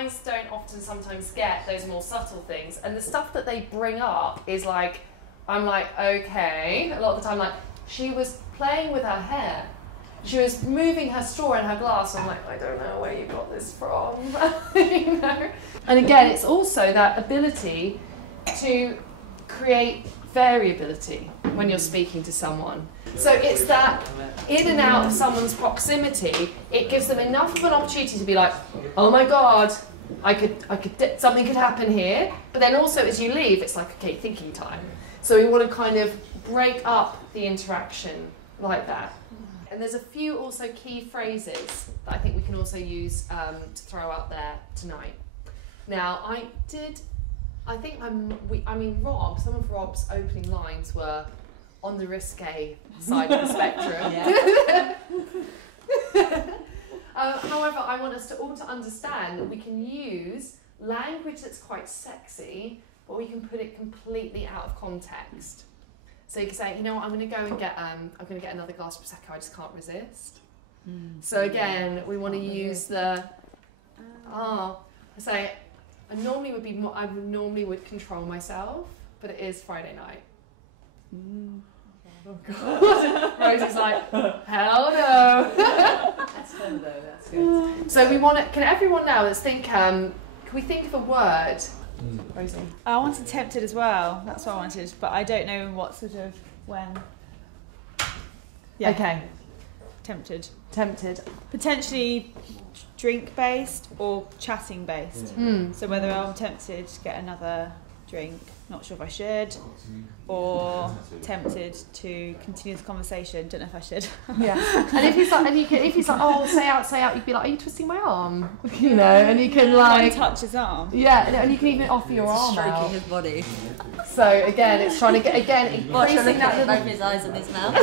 guys don't often sometimes get those more subtle things, and the stuff that they bring up is like, I'm like, okay, a lot of the time, like, she was playing with her hair. She was moving her straw in her glass. I'm like, I don't know where you got this from. You know? And again, it's also that ability to create variability when you're speaking to someone. So it's that in and out of someone's proximity, it gives them enough of an opportunity to be like, oh my God, something could happen here. But then also as you leave, it's like, okay, thinking time. So we want to kind of break up the interaction like that. And there's a few also key phrases that I think we can also use to throw out there tonight. Now, Rob, some of Rob's opening lines were on the risque side of the spectrum. However, I want us to all to understand that we can use language that's quite sexy, but we can put it completely out of context. So you can say, you know what, I'm going to go and get another glass of prosecco. I just can't resist. So again, we want to use the I normally would control myself, but it is Friday night. Oh God. Rosie's like, hell no. That's fun though. That's good. So we want to. Can everyone now? Let's think. Can we think of a word? Rosie. I wanted tempted as well. That's what I wanted, but I don't know what sort of when. Yeah. Okay. Tempted. Tempted. Potentially drink based or chatting based. So whether I'm tempted to get another drink, not sure if I should, or tempted to continue the conversation, don't know if I should. Yeah. And if he's like, oh, say out, you'd be like, are you twisting my arm? You know, and you can like touch his arm. Yeah, and you can even offer your arm stroking out. his body. So again, it's trying to get increasing that little. Both his eyes and his mouth.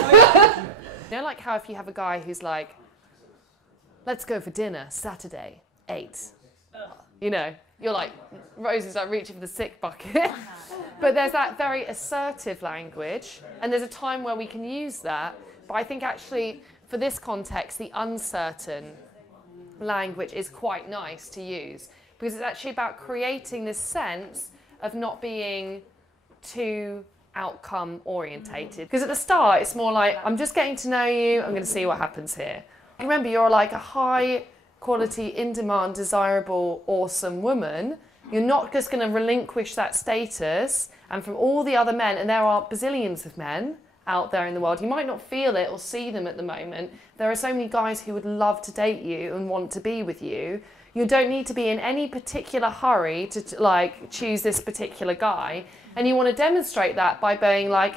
You know, like how if you have a guy who's like, let's go for dinner Saturday 8. You know, you're like, Rosie's like reaching for the sick bucket. But there's that very assertive language, and there's a time where we can use that. But I think actually, for this context, the uncertain language is quite nice to use, because it's actually about creating this sense of not being too outcome orientated. Because at the start, it's more like, I'm just getting to know you, I'm going to see what happens here. Remember, you're like a high quality, in-demand, desirable, awesome woman. You're not just going to relinquish that status, and from all the other men, and there are bazillions of men out there in the world, you might not feel it or see them at the moment. There are so many guys who would love to date you and want to be with you. You don't need to be in any particular hurry to like choose this particular guy, and you want to demonstrate that by being like,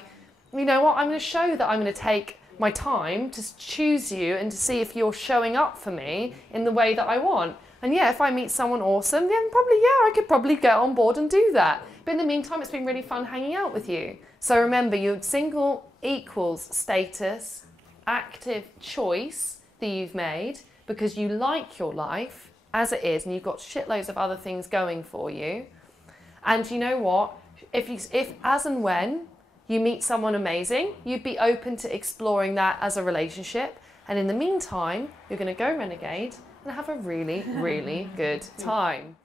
you know what, I'm going to show that I'm going to take my time to choose you and to see if you're showing up for me in the way that I want. And yeah, if I meet someone awesome, then probably, yeah, I could probably get on board and do that. But in the meantime, it's been really fun hanging out with you. So remember, your single equals status, active choice that you've made because you like your life as it is and you've got shitloads of other things going for you. And you know what? If as and when you meet someone amazing, you'd be open to exploring that as a relationship. And in the meantime, you're going to go renegade and have a really, really good time.